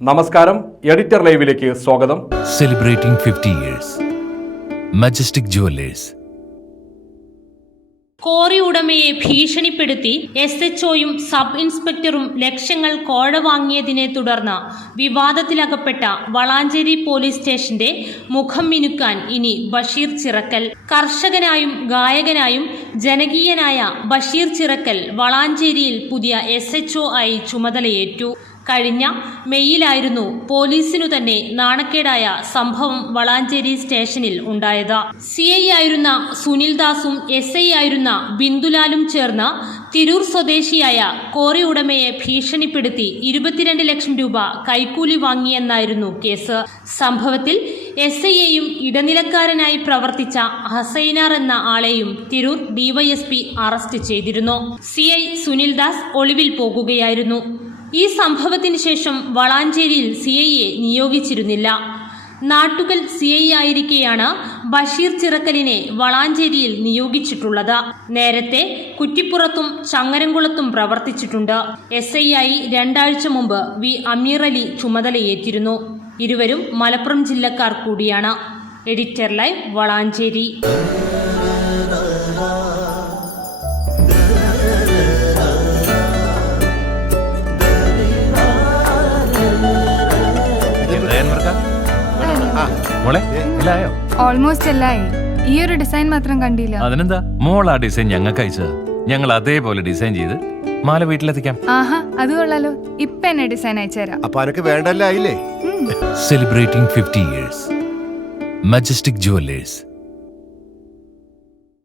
നമസ്കാരം, എഡിറ്റർ ലൈവിലേക്ക് സ്വാഗതം. Celebrating 50 years. Majestic jewellers. കോറി ഉടമയെ ഭീഷണിപ്പെടുത്തി SHOയും സബ് ഇൻസ്പെക്ടറും ലക്ഷങ്ങൾ കോഴ വാങ്ങിയതിനെ തുടർന്ന് വിവാദത്തിലകപ്പെട്ട വളാഞ്ചേരി പോലീസ് സ്റ്റേഷന്റെ മുഖം മിനുക്കാൻ ഇനി ബഷീർ ചിറക്കൽ. കർഷകനായും ഗായകനായും ജനകീയനായ ബഷീർ ചിറക്കൽ വളാഞ്ചേരിയിൽ പുതിയ SHO ആയി ചുമതലയേറ്റു. കഴിഞ്ഞ മെയ്യിലായിരുന്നു പോലീസിനു തന്നെ നാണക്കേടായ സംഭവം വളാഞ്ചേരി സ്റ്റേഷനിൽ ഉണ്ടായത്. CI ആയിരുന്ന സുനിൽദാസും SI ആയിരുന്ന ബിന്ദുലാലും ചേർന്ന് തിരൂർ സ്വദേശിയായ കോറി ഉടമയെ ഭീഷണിപ്പെടുത്തി 22 ലക്ഷം രൂപ കൈക്കൂലി വാങ്ങിയെന്നായിരുന്നു കേസ്. സംഭവത്തിൽ SIയെയും ഇടനിലക്കാരനായി പ്രവർത്തിച്ച ഹസൈനാർ എന്ന ആളെയും തിരൂർ DYSP അറസ്റ്റ് ചെയ്തിരുന്നു. CI സുനിൽദാസ് ഒളിവിൽ പോകുകയായിരുന്നു. ഈ സംഭവത്തിന് ശേഷം വളാഞ്ചേരിയിൽ CIയെ നിയോഗിച്ചിരുന്നില്ല. നാട്ടുകൽ CI ആയിരിക്കെയാണ് ബഷീർ ചിറക്കലിനെ വളാഞ്ചേരിയിൽ നിയോഗിച്ചിട്ടുള്ളത്. നേരത്തെ കുറ്റിപ്പുറത്തും ചങ്ങരംകുളത്തും പ്രവർത്തിച്ചിട്ടുണ്ട്. SI ആയി 2 ആഴ്ച മുമ്പ് V അമീർ അലി ചുമതലയേറ്റിരുന്നു. ഇരുവരും മലപ്പുറം ജില്ലക്കാർ കൂടിയാണ്. Editor live, Valanchery. ഓൾമോസ്റ്റ് എല്ലായി. ഈ ഒരു ഡിസൈൻ മാത്രം കണ്ടില്ല. അതിനെന്താ, മോൾ ആ ഡിസൈൻ ഞങ്ങൾക്ക് അയച്ചത്. ഞങ്ങൾ അതേപോലെ ഡിസൈൻ ചെയ്ത് മാല വീട്ടിലെത്തിക്കാം. ആഹാ, അത് കൊള്ളാലോ. ഇപ്പൊ എന്നെ ഡിസൈൻ അയച്ചുതരാം. അപ്പൊ അനക്ക് വേണ്ടല്ലേ? Celebrating 50 years. Majestic jewellers.